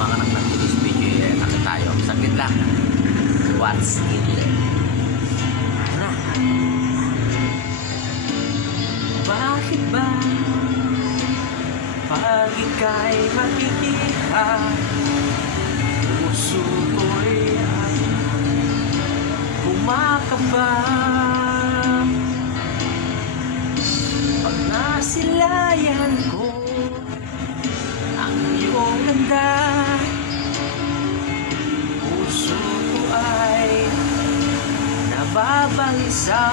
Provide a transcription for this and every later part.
mga anak ng this video, ano tayo, saglit lang. What's in there? Na? Bakit ba pag ika'y makikita, puso ko'y ay kumakaba? Pag nasilayan ko ang iyong ganda, puso ko ay nababalisa.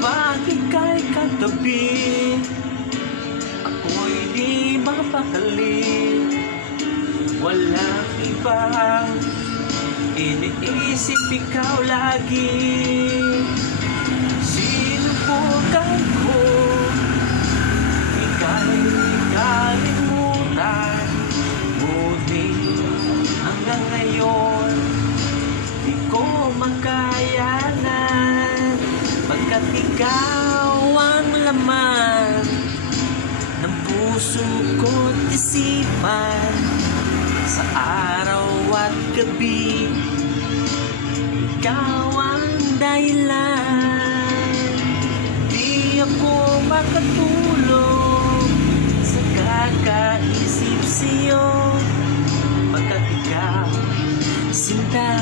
Pag ika'y katabi, ako'y di mapakali. Walang ibang iniisip, ikaw lagi. Sinubukan ko ika'y kalimutan, ngunit hanggang ngayon di ko makayanan, pagkat ikaw ang laman ng puso ko't isipan. Sa araw at gabi, ikaw ang dahilan. Di ako makatulog sa kakaisip sa'yo, pagkat ikaw sinta